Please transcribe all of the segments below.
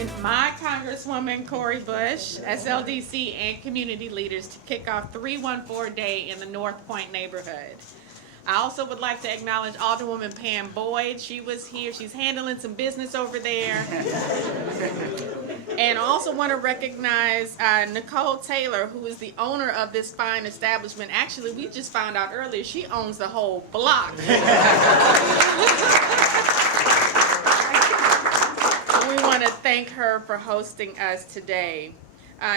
join my Congresswoman Cori Bush, SLDC, and community leaders to kick off 314 Day in the North Point neighborhood. I also would like to acknowledge Alderwoman Pam Boyd. She was here. She's handling some business over there. And I also want to recognize Nicole Taylor, who is the owner of this fine establishment. Actually, we just found out earlier she owns the whole block. We want to thank her for hosting us today.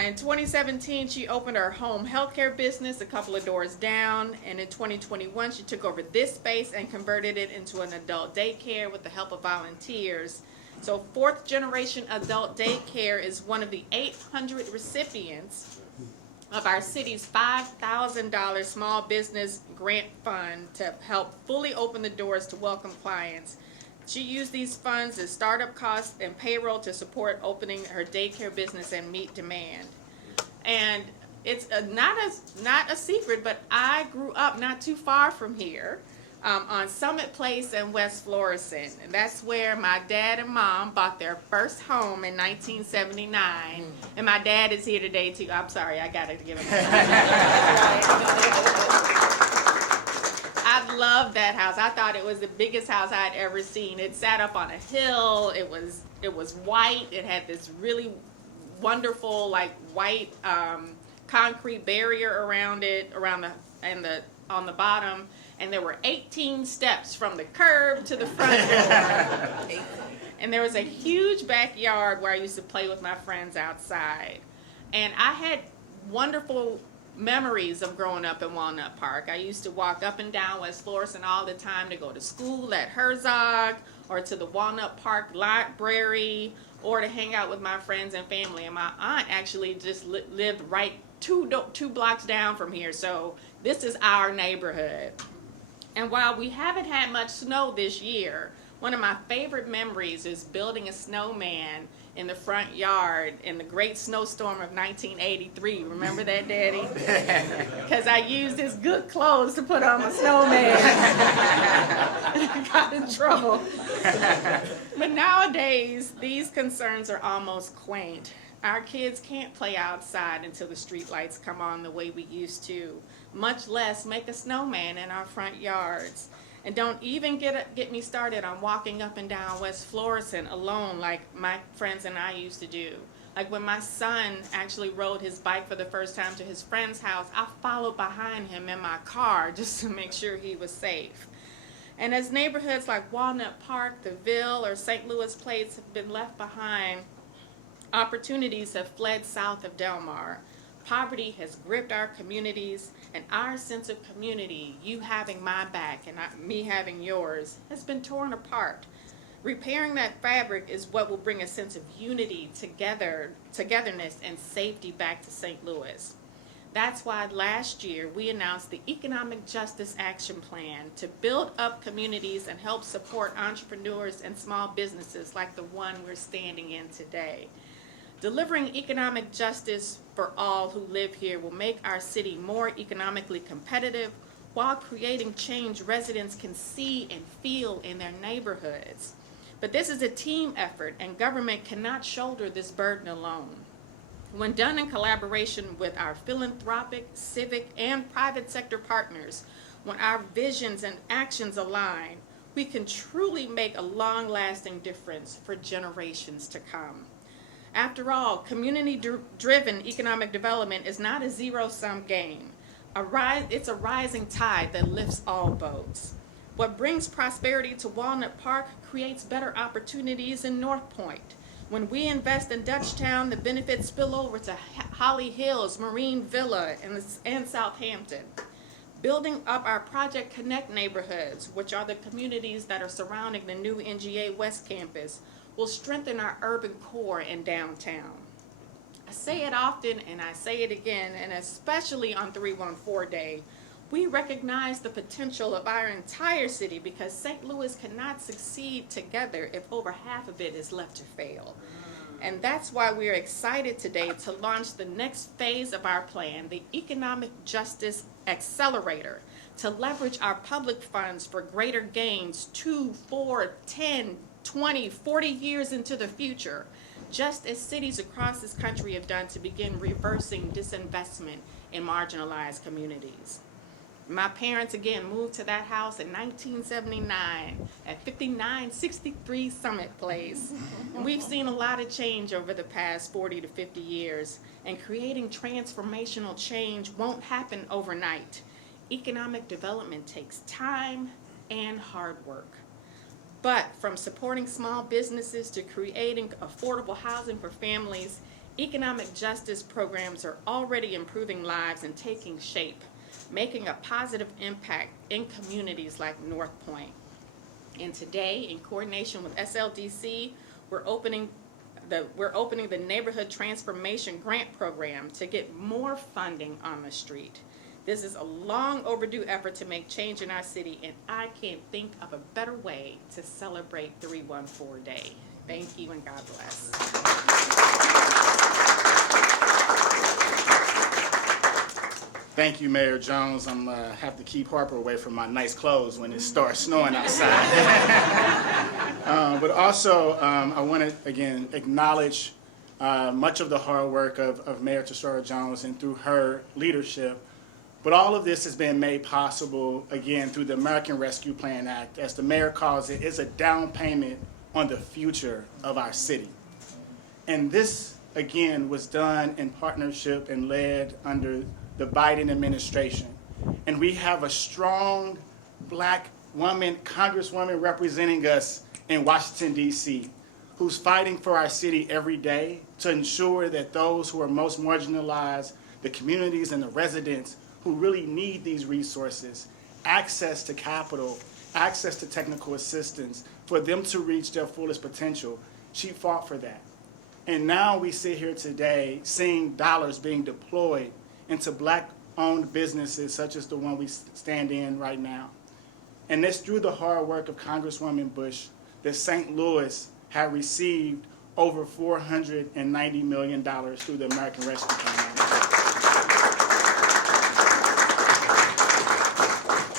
In 2017, she opened her home healthcare business a couple of doors down, and in 2021, she took over this space and converted it into an adult daycare with the help of volunteers. So fourth generation adult daycare is one of the 800 recipients of our city's $5,000 small business grant fund to help fully open the doors to welcome clients. She used these funds as startup costs and payroll to support opening her daycare business and meet demand. And it's not a secret, but I grew up not too far from here on Summit Place in West Florissant. And that's where my dad and mom bought their first home in 1979. And my dad is here today too. I'm sorry, I got to give him I love that house. I thought it was the biggest house I'd ever seen. It sat up on a hill. It was white. It had this really wonderful like white concrete barrier around it, on the bottom, and there were 18 steps from the curb to the front door. And there was a huge backyard where I used to play with my friends outside. And I had wonderful memories of growing up in Walnut Park. I used to walk up and down West Florissant all the time to go to school at Herzog or to the Walnut Park Library or to hang out with my friends and family. And my aunt actually just lived right two blocks down from here. So this is our neighborhood. And while we haven't had much snow this year, one of my favorite memories is building a snowman in the front yard in the great snowstorm of 1983. Remember that, Daddy? Because I used his good clothes to put on my snowman. I got in trouble. But nowadays, these concerns are almost quaint. Our kids can't play outside until the street lights come on the way we used to, much less make a snowman in our front yards. And don't even get me started on walking up and down West Florissant alone like my friends and I used to do. Like when my son actually rode his bike for the first time to his friend's house, I followed behind him in my car just to make sure he was safe. And as neighborhoods like Walnut Park, the Ville, or St. Louis Place have been left behind, opportunities have fled south of Del Mar. Poverty has gripped our communities, and our sense of community, you having my back and me having yours, has been torn apart. Repairing that fabric is what will bring a sense of unity, togetherness, and safety back to St. Louis. That's why last year we announced the Economic Justice Action Plan to build up communities and help support entrepreneurs and small businesses like the one we're standing in today. Delivering economic justice for all who live here will make our city more economically competitive while creating change residents can see and feel in their neighborhoods. But this is a team effort, and government cannot shoulder this burden alone. When done in collaboration with our philanthropic, civic, and private sector partners, when our visions and actions align, we can truly make a long-lasting difference for generations to come. After all, community-driven economic development is not a zero-sum game. It's a rising tide that lifts all boats. What brings prosperity to Walnut Park creates better opportunities in North Point. When we invest in Dutchtown, the benefits spill over to Holly Hills, Marine Villa, and Southampton. Building up our Project Connect neighborhoods, which are the communities that are surrounding the new NGA West Campus, will strengthen our urban core in downtown. I say it often and I say it again, and especially on 314 Day, we recognize the potential of our entire city because St. Louis cannot succeed together if over half of it is left to fail. And that's why we are excited today to launch the next phase of our plan, the Economic Justice Accelerator, to leverage our public funds for greater gains 2, 4, 10, 20, 40 years into the future. just as cities across this country have done to begin reversing disinvestment in marginalized communities. My parents, again, moved to that house in 1979 at 5963 Summit Place. And we've seen a lot of change over the past 40 to 50 years. And creating transformational change won't happen overnight. Economic development takes time and hard work. But from supporting small businesses to creating affordable housing for families, economic justice programs are already improving lives and taking shape, making a positive impact in communities like North Point. And today, in coordination with SLDC, we're opening the Neighborhood Transformation Grant Program to get more funding on the street. This is a long overdue effort to make change in our city, and I can't think of a better way to celebrate 314 Day. Thank you and God bless. Thank you, Mayor Jones. I'm have to keep Harper away from my nice clothes when it starts snowing outside. But also, I want to, again, acknowledge much of the hard work of Mayor Tishaura Jones and through her leadership. But all of this has been made possible, again, through the American Rescue Plan Act. As the mayor calls it, it's a down payment on the future of our city. And this, again, was done in partnership and led under the Biden administration. And we have a strong black woman, Congresswoman representing us in Washington, D.C., who's fighting for our city every day to ensure that those who are most marginalized, the communities and the residents who really need these resources, access to capital, access to technical assistance, for them to reach their fullest potential. She fought for that. And now we sit here today seeing dollars being deployed into black-owned businesses such as the one we stand in right now. And it's through the hard work of Congresswoman Bush that St. Louis had received over $490 million through the American Rescue Plan.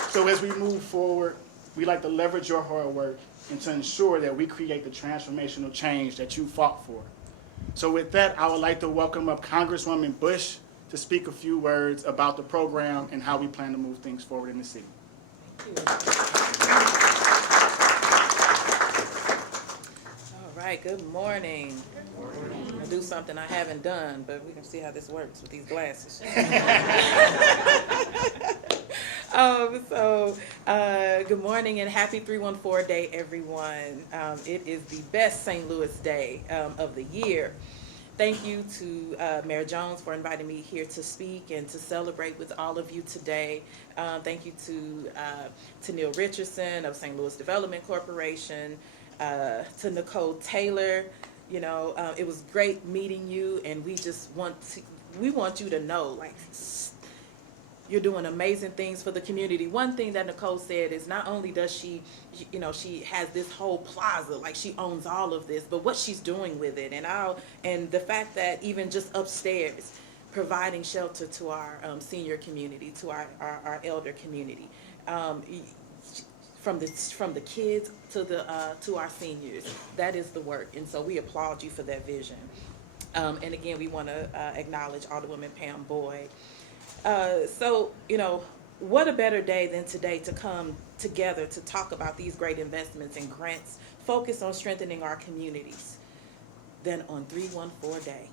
So as we move forward, we like to leverage your hard work and to ensure that we create the transformational change that you fought for. So with that, I would like to welcome up Congresswoman Bush to speak a few words about the program and how we plan to move things forward in the city. All right, good morning. I'm going to do something I haven't done, but we can see how this works with these glasses. Good morning and happy 314 Day, everyone. It is the best St. Louis Day of the year. Thank you to Mayor Jones for inviting me here to speak and to celebrate with all of you today. Thank you to Neil Richardson of St. Louis Development Corporation, to Nicole Taylor. You know, it was great meeting you, and we want you to know, like, you're doing amazing things for the community. One thing that Nicole said is not only does she has this whole plaza, like she owns all of this, but what she's doing with it, and the fact that even just upstairs, providing shelter to our senior community, to our elder community, from the kids to our seniors, that is the work, and so we applaud you for that vision. And again, we want to acknowledge Alderwoman Pam Boyd. So, you know, what a better day than today to come together to talk about these great investments and grants focused on strengthening our communities than on 314 Day.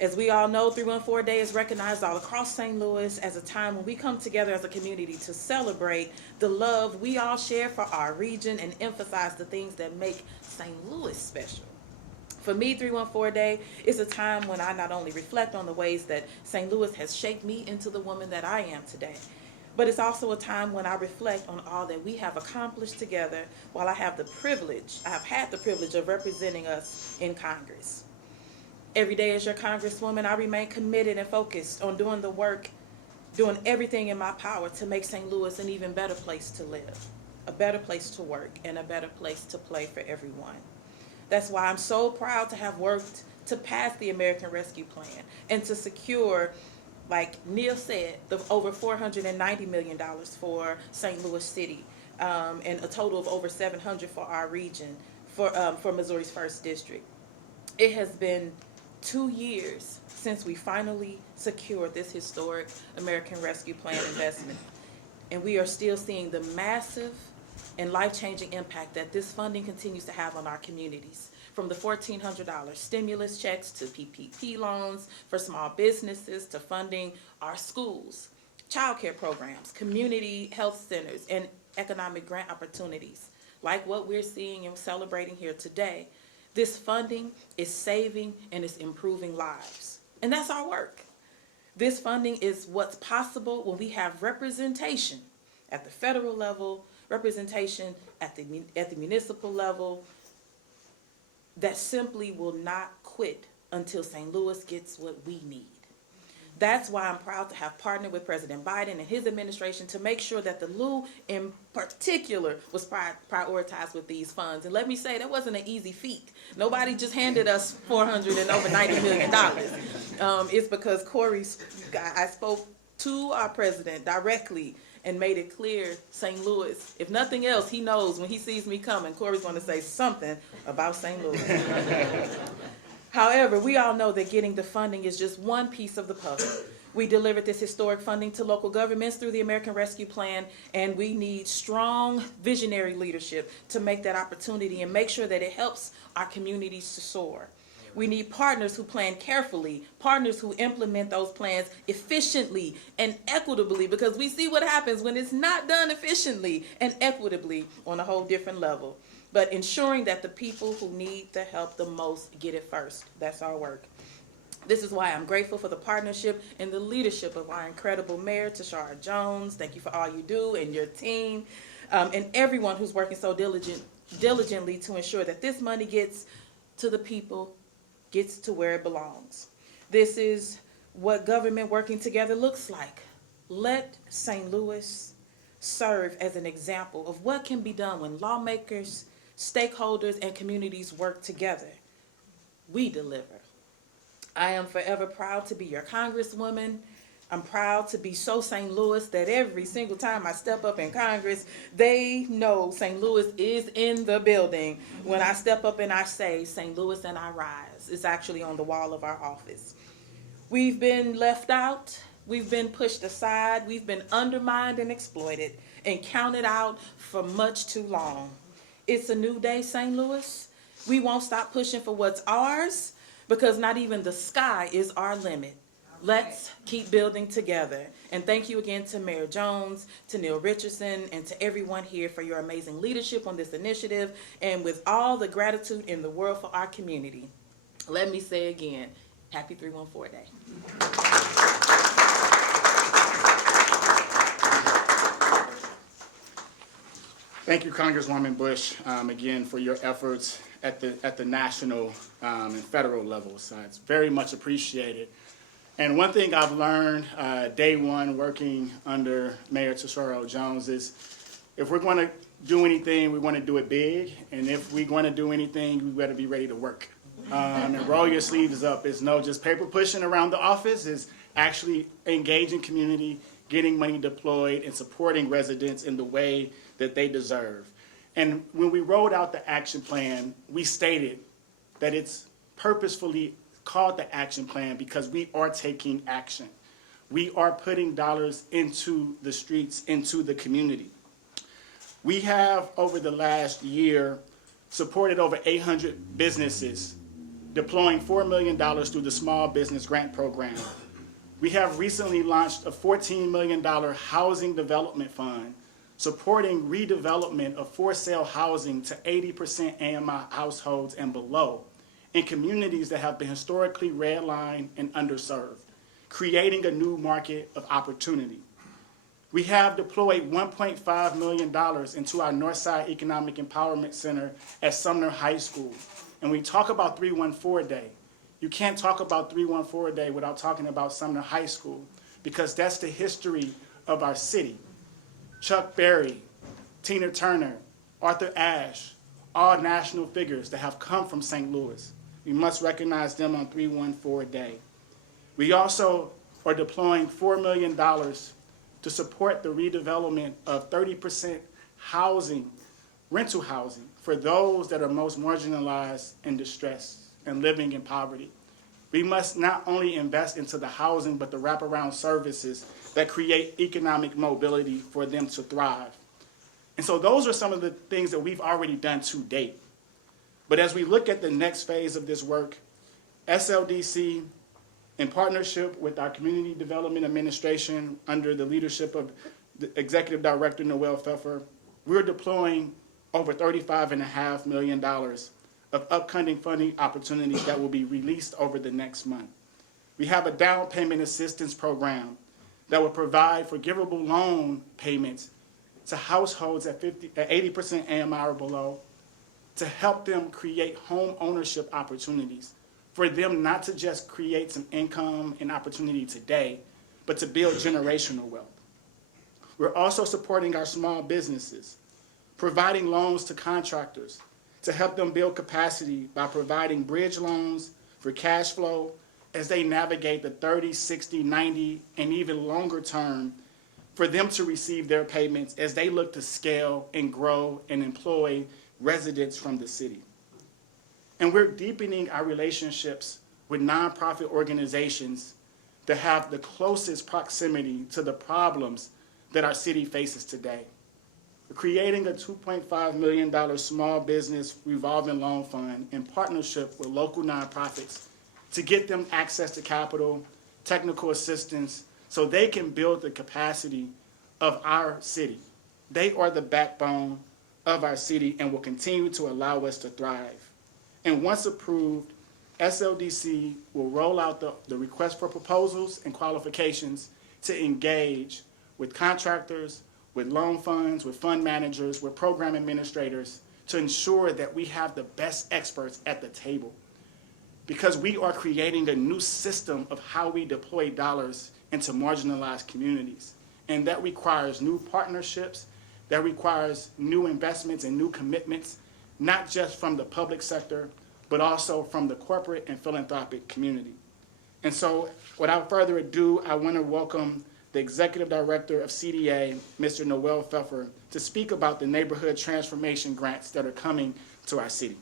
As we all know, 314 Day is recognized all across St. Louis as a time when we come together as a community to celebrate the love we all share for our region and emphasize the things that make St. Louis special. For me, 314 Day is a time when I not only reflect on the ways that St. Louis has shaped me into the woman that I am today, but it's also a time when I reflect on all that we have accomplished together while I have had the privilege of representing us in Congress. Every day as your Congresswoman, I remain committed and focused on doing the work, doing everything in my power to make St. Louis an even better place to live, a better place to work, and a better place to play for everyone. That's why I'm so proud to have worked to pass the American Rescue Plan and to secure, like Neil said, the over $490 million for St. Louis City, and a total of over $700 for our region, for Missouri's 1st District. It has been 2 years since we finally secured this historic American Rescue Plan investment, and we are still seeing the massive and life-changing impact that this funding continues to have on our communities. From the $1,400 stimulus checks to PPP loans for small businesses to funding our schools, childcare programs, community health centers, and economic grant opportunities, like what we're seeing and celebrating here today. This funding is saving and is improving lives. And that's our work. This funding is what's possible when we have representation at the federal level, representation at the municipal level, that simply will not quit until St. Louis gets what we need. That's why I'm proud to have partnered with President Biden and his administration to make sure that the LU in particular was prioritized with these funds. And let me say, that wasn't an easy feat. Nobody just handed us $400 and over $90 million. It's because I spoke to our president directly and made it clear, St. Louis, if nothing else, he knows when he sees me coming, Cori's going to say something about St. Louis. However, we all know that getting the funding is just one piece of the puzzle. We delivered this historic funding to local governments through the American Rescue Plan, and we need strong visionary leadership to make that opportunity and make sure that it helps our communities to soar. We need partners who plan carefully, partners who implement those plans efficiently and equitably, because we see what happens when it's not done efficiently and equitably on a whole different level. But ensuring that the people who need the help the most get it first. That's our work. This is why I'm grateful for the partnership and the leadership of our incredible mayor, Tishaura Jones. Thank you for all you do, and your team, and everyone who's working so diligently to ensure that this money gets to the people, gets to where it belongs. This is what government working together looks like. Let St. Louis serve as an example of what can be done when lawmakers, stakeholders, and communities work together. We deliver. I am forever proud to be your Congresswoman. I'm proud to be so St. Louis that every single time I step up in Congress, they know St. Louis is in the building. When I step up and I say, St. Louis and I rise, it's actually on the wall of our office. We've been left out. We've been pushed aside. We've been undermined and exploited and counted out for much too long. It's a new day, St. Louis. We won't stop pushing for what's ours, because not even the sky is our limit. Let's keep building together. And thank you again to Mayor Jones, to Neil Richardson, and to everyone here for your amazing leadership on this initiative, and with all the gratitude in the world for our community. Let me say again, happy 314 Day. Thank you, Congresswoman Bush, again for your efforts at the national and federal levels. It's very much appreciated. And one thing I've learned day one working under Mayor Tishaura Jones is if we're going to do anything, we want to do it big. And if we're going to do anything, we better be ready to work. And roll your sleeves up. It's no just paper pushing around the office. It's actually engaging community, getting money deployed, and supporting residents in the way that they deserve. And when we rolled out the action plan, we stated that it's purposefully called the action plan because we are taking action. We are putting dollars into the streets, into the community. We have, over the last year, supported over 800 businesses, deploying $4 million through the Small Business Grant Program. We have recently launched a $14 million housing development fund, supporting redevelopment of for-sale housing to 80% AMI households and below in communities that have been historically redlined and underserved, creating a new market of opportunity. We have deployed $1.5 million into our Northside Economic Empowerment Center at Sumner High School. And we talk about 314 Day. You can't talk about 314 Day without talking about Sumner High School, because that's the history of our city. Chuck Berry, Tina Turner, Arthur Ashe, all national figures that have come from St. Louis. We must recognize them on 314 Day. We also are deploying $4 million to support the redevelopment of 30% housing, rental housing, for those that are most marginalized and distressed and living in poverty. We must not only invest into the housing, but the wraparound services that create economic mobility for them to thrive. And so those are some of the things that we've already done to date. But as we look at the next phase of this work, SLDC, in partnership with our Community Development Administration under the leadership of the Executive Director Noel Pfeffer, we're deploying over $35.5 million of upcoming funding opportunities that will be released over the next month. We have a down payment assistance program that will provide forgivable loan payments to households at 80% AMI or below to help them create home ownership opportunities, for them not to just create some income and opportunity today, but to build generational wealth. We're also supporting our small businesses, providing loans to contractors to help them build capacity by providing bridge loans for cash flow as they navigate the 30, 60, 90, and even longer term for them to receive their payments as they look to scale and grow and employ residents from the city. And we're deepening our relationships with nonprofit organizations that have the closest proximity to the problems that our city faces today. We're creating a $2.5 million small business revolving loan fund in partnership with local nonprofits to get them access to capital, technical assistance, so they can build the capacity of our city. They are the backbone of our city and will continue to allow us to thrive. And once approved, SLDC will roll out the request for proposals and qualifications to engage with contractors, with loan funds, with fund managers, with program administrators to ensure that we have the best experts at the table. Because we are creating a new system of how we deploy dollars into marginalized communities. And that requires new partnerships, that requires new investments and new commitments, not just from the public sector, but also from the corporate and philanthropic community. And so, without further ado, I want to welcome the Executive Director of CDA, Mr. Noel Pfeffer, to speak about the neighborhood transformation grants that are coming to our city.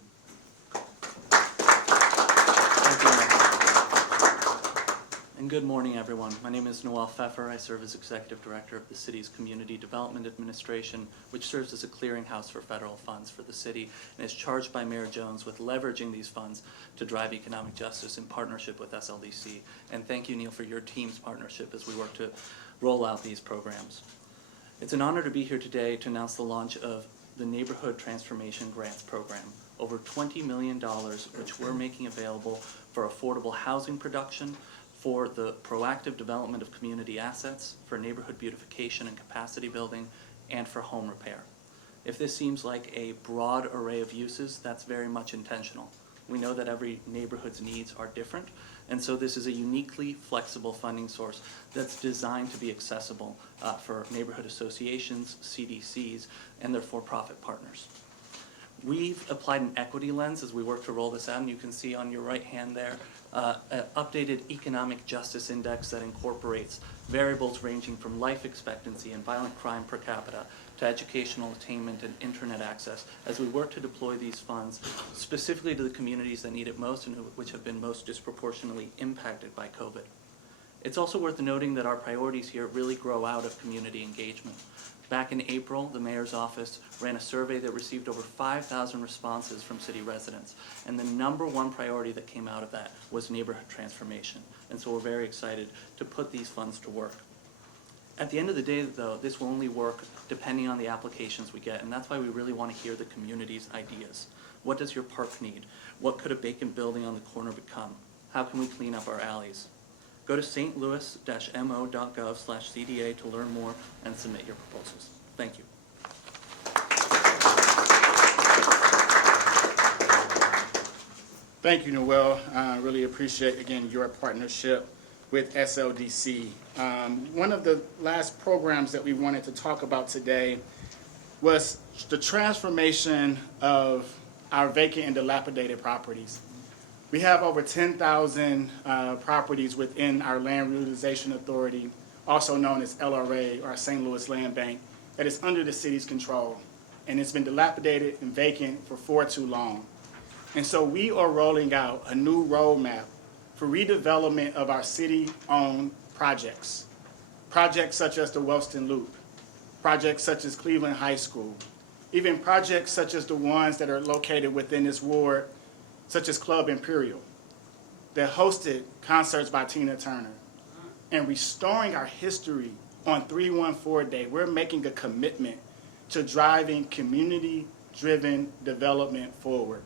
And good morning, everyone. My name is Noel Pfeffer. I serve as Executive Director of the city's Community Development Administration, which serves as a clearinghouse for federal funds for the city and is charged by Mayor Jones with leveraging these funds to drive economic justice in partnership with SLDC. And thank you, Neil, for your team's partnership as we work to roll out these programs. It's an honor to be here today to announce the launch of the Neighborhood Transformation Grants Program, over $20 million, which we're making available for affordable housing production, for the proactive development of community assets, for neighborhood beautification and capacity building, and for home repair. If this seems like a broad array of uses, that's very much intentional. We know that every neighborhood's needs are different, and so this is a uniquely flexible funding source that's designed to be accessible for neighborhood associations, CDCs, and their for-profit partners. We've applied an equity lens as we work to roll this out, and you can see on your right hand there an updated economic justice index that incorporates variables ranging from life expectancy and violent crime per capita to educational attainment and internet access as we work to deploy these funds specifically to the communities that need it most and which have been most disproportionately impacted by COVID. It's also worth noting that our priorities here really grow out of community engagement. Back in April, the mayor's office ran a survey that received over 5,000 responses from city residents, and the #1 priority that came out of that was neighborhood transformation. And so we're very excited to put these funds to work. At the end of the day, though, this will only work depending on the applications we get, and that's why we really want to hear the community's ideas. What does your park need? What could a vacant building on the corner become? How can we clean up our alleys? Go to stlouis-mo.gov/CDA to learn more and submit your proposals. Thank you. Thank you, Noel. I really appreciate, again, your partnership with SLDC. One of the last programs that we wanted to talk about today was the transformation of our vacant and dilapidated properties. We have over 10,000 properties within our Land Reutilization Authority, also known as LRA, or our St. Louis Land Bank, that is under the city's control. And it's been dilapidated and vacant for far too long. And so we are rolling out a new roadmap for redevelopment of our city-owned projects. Projects such as the Wellston Loop, projects such as Cleveland High School, even projects such as the ones that are located within this ward, such as Club Imperial, that hosted concerts by Tina Turner. And restoring our history on 314 Day, we're making a commitment to driving community-driven development forward.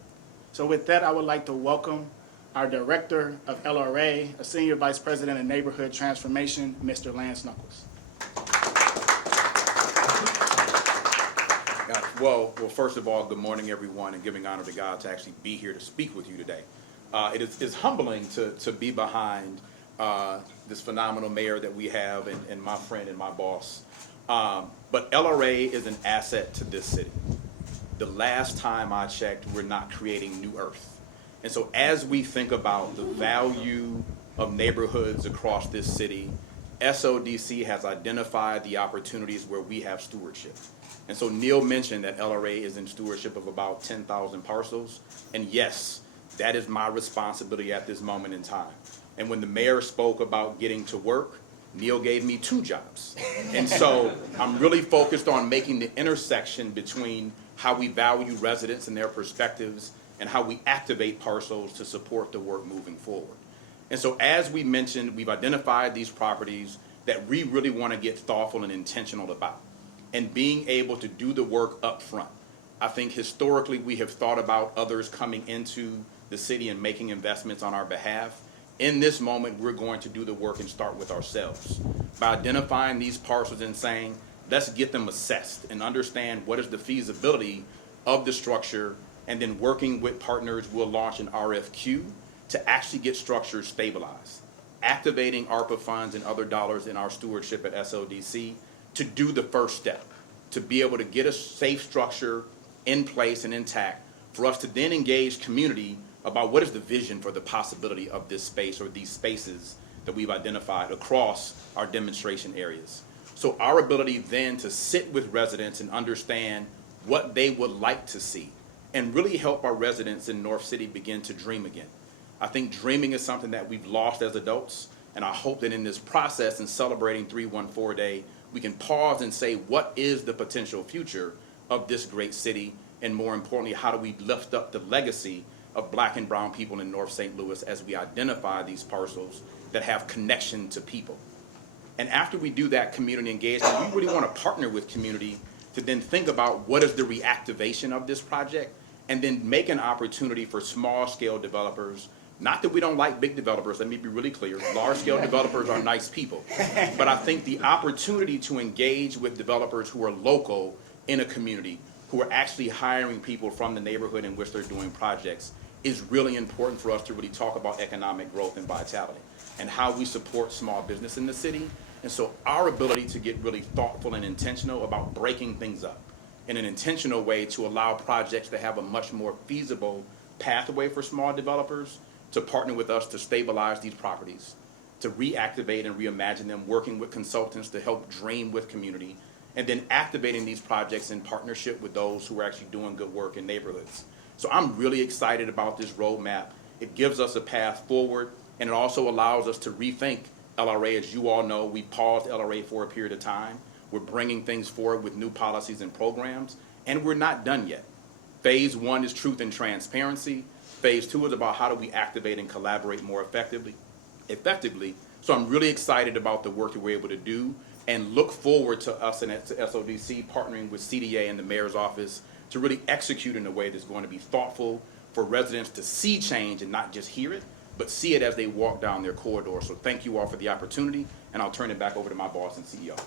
So with that, I would like to welcome our Director of LRA, a Senior Vice President of Neighborhood Transformation, Mr. Lance Knuckles. Well, first of all, good morning, everyone, and giving honor to God to actually be here to speak with you today. It's humbling to be behind this phenomenal mayor that we have and my friend and my boss. But LRA is an asset to this city. The last time I checked, we're not creating new earth. And so as we think about the value of neighborhoods across this city, SODC has identified the opportunities where we have stewardship. And so Neil mentioned that LRA is in stewardship of about 10,000 parcels. And yes, that is my responsibility at this moment in time. And when the mayor spoke about getting to work, Neil gave me 2 jobs. And so I'm really focused on making the intersection between how we value residents and their perspectives and how we activate parcels to support the work moving forward. And so as we mentioned, we've identified these properties that we really want to get thoughtful and intentional about, and being able to do the work up front. I think historically we have thought about others coming into the city and making investments on our behalf. In this moment, we're going to do the work and start with ourselves by identifying these parcels and saying, let's get them assessed and understand what is the feasibility of the structure, and then working with partners, we'll launch an RFQ to actually get structures stabilized, activating ARPA funds and other dollars in our stewardship at SODC to do the first step, to be able to get a safe structure in place and intact for us to then engage community about what is the vision for the possibility of this space or these spaces that we've identified across our demonstration areas. So our ability then to sit with residents and understand what they would like to see and really help our residents in North City begin to dream again. I think dreaming is something that we've lost as adults, and I hope that in this process in celebrating 314 Day, we can pause and say, what is the potential future of this great city? And more importantly, how do we lift up the legacy of Black and brown people in North St. Louis as we identify these parcels that have connection to people? And after we do that community engagement, we really want to partner with community to then think about what is the reactivation of this project, and then make an opportunity for small-scale developers. Not that we don't like big developers, let me be really clear. Large-scale developers are nice people. But I think the opportunity to engage with developers who are local in a community, who are actually hiring people from the neighborhood in which they're doing projects, is really important for us to really talk about economic growth and vitality and how we support small business in the city. And so our ability to get really thoughtful and intentional about breaking things up in an intentional way to allow projects to have a much more feasible pathway for small developers to partner with us to stabilize these properties, to reactivate and reimagine them, working with consultants to help dream with community, and then activating these projects in partnership with those who are actually doing good work in neighborhoods. So I'm really excited about this roadmap. It gives us a path forward, and it also allows us to rethink LRA. As you all know, we paused LRA for a period of time. We're bringing things forward with new policies and programs, and we're not done yet. Phase 1 is truth and transparency. Phase 2 is about how do we activate and collaborate more effectively. So I'm really excited about the work that we're able to do, and look forward to us and SODC partnering with CDA and the mayor's office to really execute in a way that's going to be thoughtful for residents to see change and not just hear it, but see it as they walk down their corridor. So thank you all for the opportunity, and I'll turn it back over to my boss and CEO.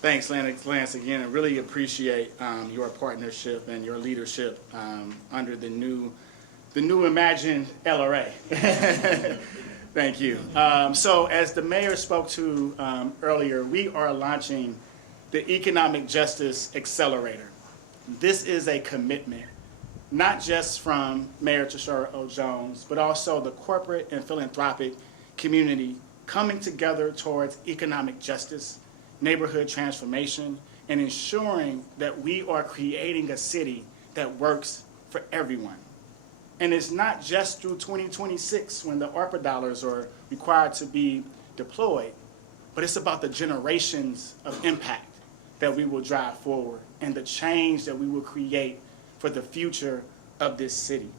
Thanks, Lance, again. I really appreciate your partnership and your leadership under the new imagined LRA. Thank you. So as the mayor spoke to earlier, we are launching the Economic Justice Accelerator. This is a commitment, not just from Mayor Tishaura Jones, but also the corporate and philanthropic community coming together towards economic justice, neighborhood transformation, and ensuring that we are creating a city that works for everyone. And it's not just through 2026 when the ARPA dollars are required to be deployed, but it's about the generations of impact that we will drive forward and the change that we will create for the future of this city.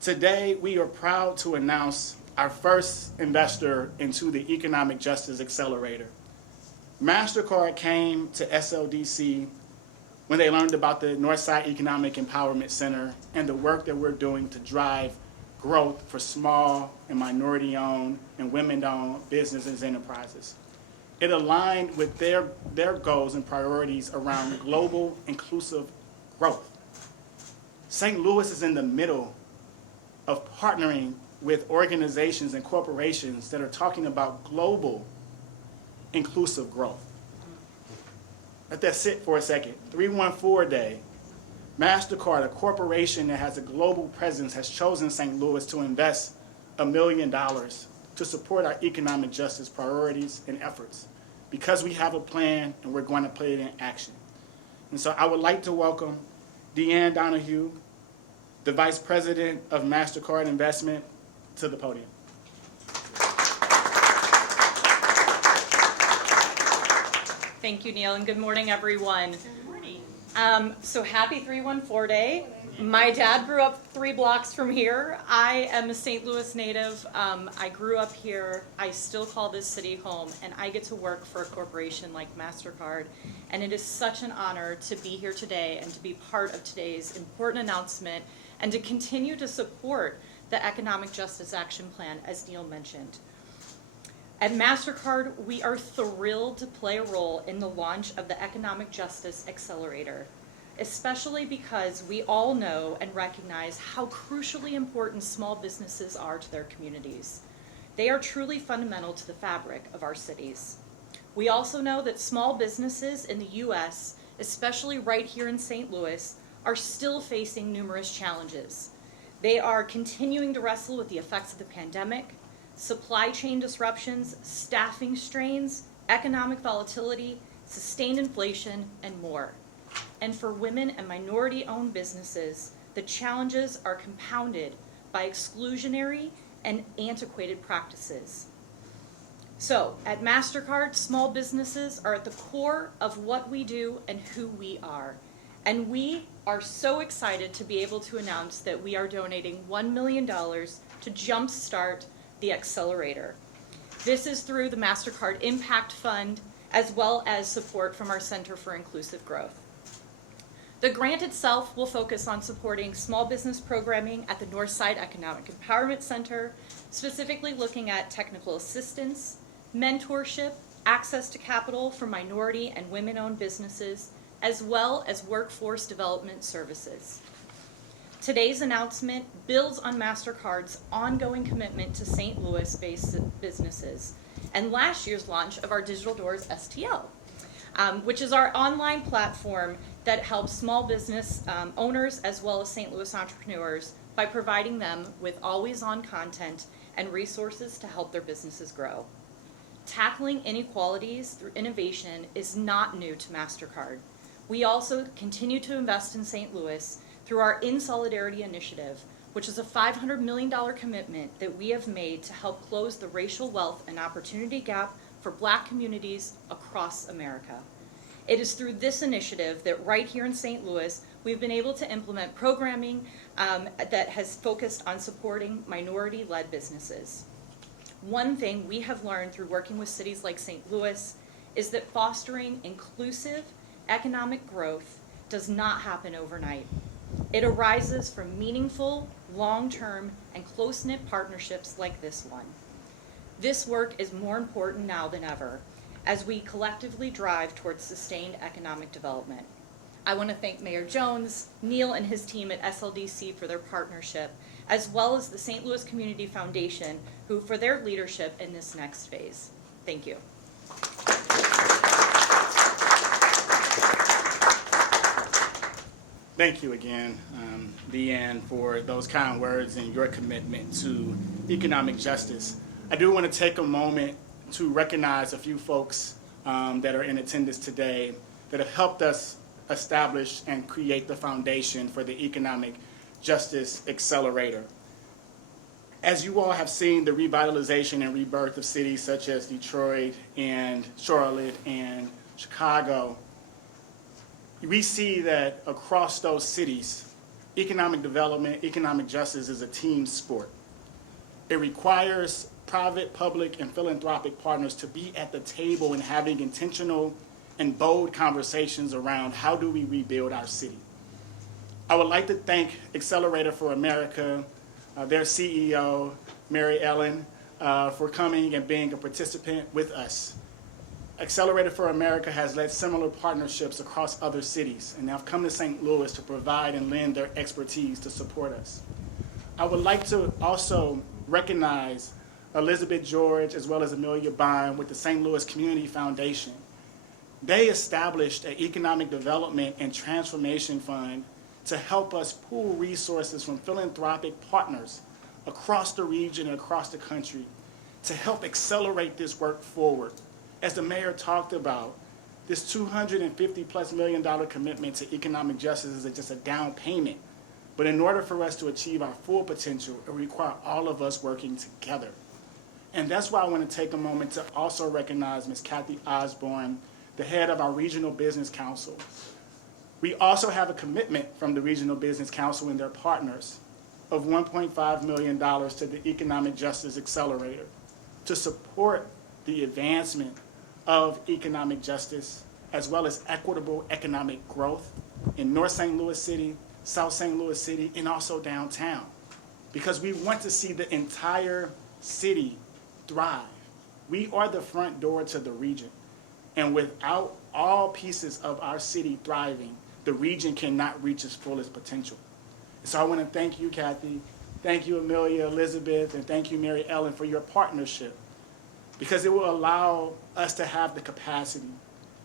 Today, we are proud to announce our first investor into the Economic Justice Accelerator. MasterCard came to SLDC when they learned about the Northside Economic Empowerment Center and the work that we're doing to drive growth for small and minority-owned and women-owned businesses and enterprises. It aligned with their goals and priorities around global inclusive growth. St. Louis is in the middle of partnering with organizations and corporations that are talking about global inclusive growth. Let that sit for a second. 314 Day, MasterCard, a corporation that has a global presence, has chosen St. Louis to invest $1 million to support our economic justice priorities and efforts because we have a plan and we're going to put it in action. And so I would like to welcome Deanne Donahue, the Vice President of MasterCard Investment, to the podium. Thank you, Neil, and good morning, everyone. Good morning. So happy 314 Day. My dad grew up 3 blocks from here. I am a St. Louis native. I grew up here. I still call this city home, and I get to work for a corporation like MasterCard. And it is such an honor to be here today and to be part of today's important announcement and to continue to support the Economic Justice Action Plan, as Neil mentioned. At MasterCard, we are thrilled to play a role in the launch of the Economic Justice Accelerator, especially because we all know and recognize how crucially important small businesses are to their communities. They are truly fundamental to the fabric of our cities. We also know that small businesses in the U.S., especially right here in St. Louis, are still facing numerous challenges. They are continuing to wrestle with the effects of the pandemic, supply chain disruptions, staffing strains, economic volatility, sustained inflation, and more. And for women and minority-owned businesses, the challenges are compounded by exclusionary and antiquated practices. So, at MasterCard, small businesses are at the core of what we do and who we are. And we are so excited to be able to announce that we are donating $1 million to jumpstart the accelerator. This is through the MasterCard Impact Fund, as well as support from our Center for Inclusive Growth. The grant itself will focus on supporting small business programming at the Northside Economic Empowerment Center, specifically looking at technical assistance, mentorship, access to capital for minority and women-owned businesses, as well as workforce development services. Today's announcement builds on MasterCard's ongoing commitment to St. Louis-based businesses and last year's launch of our Digital Doors STL, which is our online platform that helps small business owners as well as St. Louis entrepreneurs by providing them with always-on content and resources to help their businesses grow. Tackling inequalities through innovation is not new to MasterCard. We also continue to invest in St. Louis through our In Solidarity initiative, which is a $500 million commitment that we have made to help close the racial wealth and opportunity gap for Black communities across America. It is through this initiative that right here in St. Louis, we've been able to implement programming that has focused on supporting minority-led businesses. One thing we have learned through working with cities like St. Louis is that fostering inclusive economic growth does not happen overnight. It arises from meaningful, long-term, and close-knit partnerships like this one. This work is more important now than ever as we collectively drive towards sustained economic development. I want to thank Mayor Jones, Neil and his team at SLDC for their partnership, as well as the St. Louis Community Foundation, who for their leadership in this next phase. Thank you. Thank you again, Deanne, for those kind words and your commitment to economic justice. I do want to take a moment to recognize a few folks that are in attendance today. that have helped us establish and create the foundation for the Economic Justice Accelerator. As you all have seen the revitalization and rebirth of cities such as Detroit and Charlotte and Chicago, we see that across those cities, economic development, economic justice is a team sport. It requires private, public, and philanthropic partners to be at the table and having intentional and bold conversations around how do we rebuild our city. I would like to thank Accelerator for America, their CEO, Mary Ellen, for coming and being a participant with us. Accelerator for America has led similar partnerships across other cities, and have come to St. Louis to provide and lend their expertise to support us. I would like to also recognize Elizabeth George as well as Amelia Bond with the St. Louis Community Foundation. They established an economic development and transformation fund to help us pool resources from philanthropic partners across the region and across the country to help accelerate this work forward. As the mayor talked about, this $250+ million commitment to economic justice is just a down payment. But in order for us to achieve our full potential, it requires all of us working together. And that's why I want to take a moment to also recognize Ms. Kathy Osborne, the head of our Regional Business Council. We also have a commitment from the Regional Business Council and their partners of $1.5 million to the Economic Justice Accelerator to support the advancement of economic justice as well as equitable economic growth in North St. Louis City, South St. Louis City, and also downtown. Because we want to see the entire city thrive. We are the front door to the region. And without all pieces of our city thriving, the region cannot reach its fullest potential. So I want to thank you, Kathy, thank you, Amelia, Elizabeth, and thank you, Mary Ellen, for your partnership, because it will allow us to have the capacity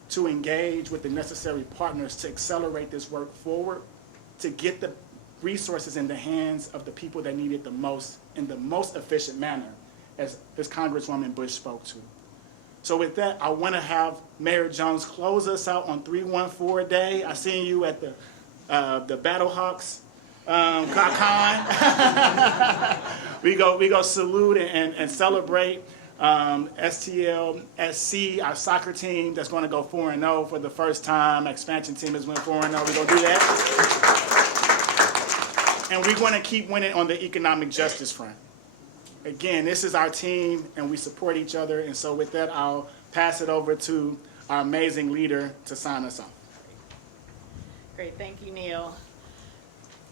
to engage with the necessary partners to accelerate this work forward, to get the resources in the hands of the people that need it the most in the most efficient manner, as Congresswoman Bush spoke to. So with that, I want to have Mayor Jones close us out on 314 Day. I seen you at the Battlehawks con. we go salute and celebrate STLSC, our soccer team that's going to go 4-0 for the first time. Our expansion team has went 4-0. We're going to do that. And we're going to keep winning on the economic justice front. Again, this is our team, and we support each other. And so with that, I'll pass it over to our amazing leader to sign us off. Great, thank you, Neil.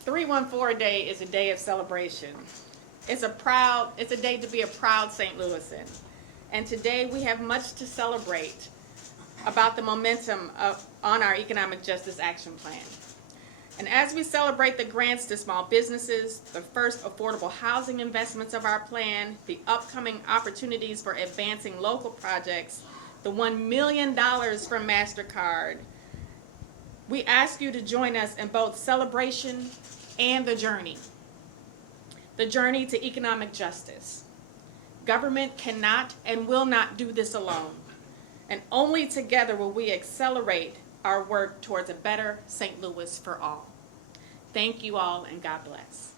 314 Day is a day of celebration. It's a day to be a proud St. Louisan. And today we have much to celebrate about the momentum on our Economic Justice Action Plan. And as we celebrate the grants to small businesses, the first affordable housing investments of our plan, the upcoming opportunities for advancing local projects, the $1 million from MasterCard, we ask you to join us in both celebration and the journey to economic justice. Government cannot and will not do this alone, and only together will we accelerate our work towards a better St. Louis for all. Thank you all, and God bless.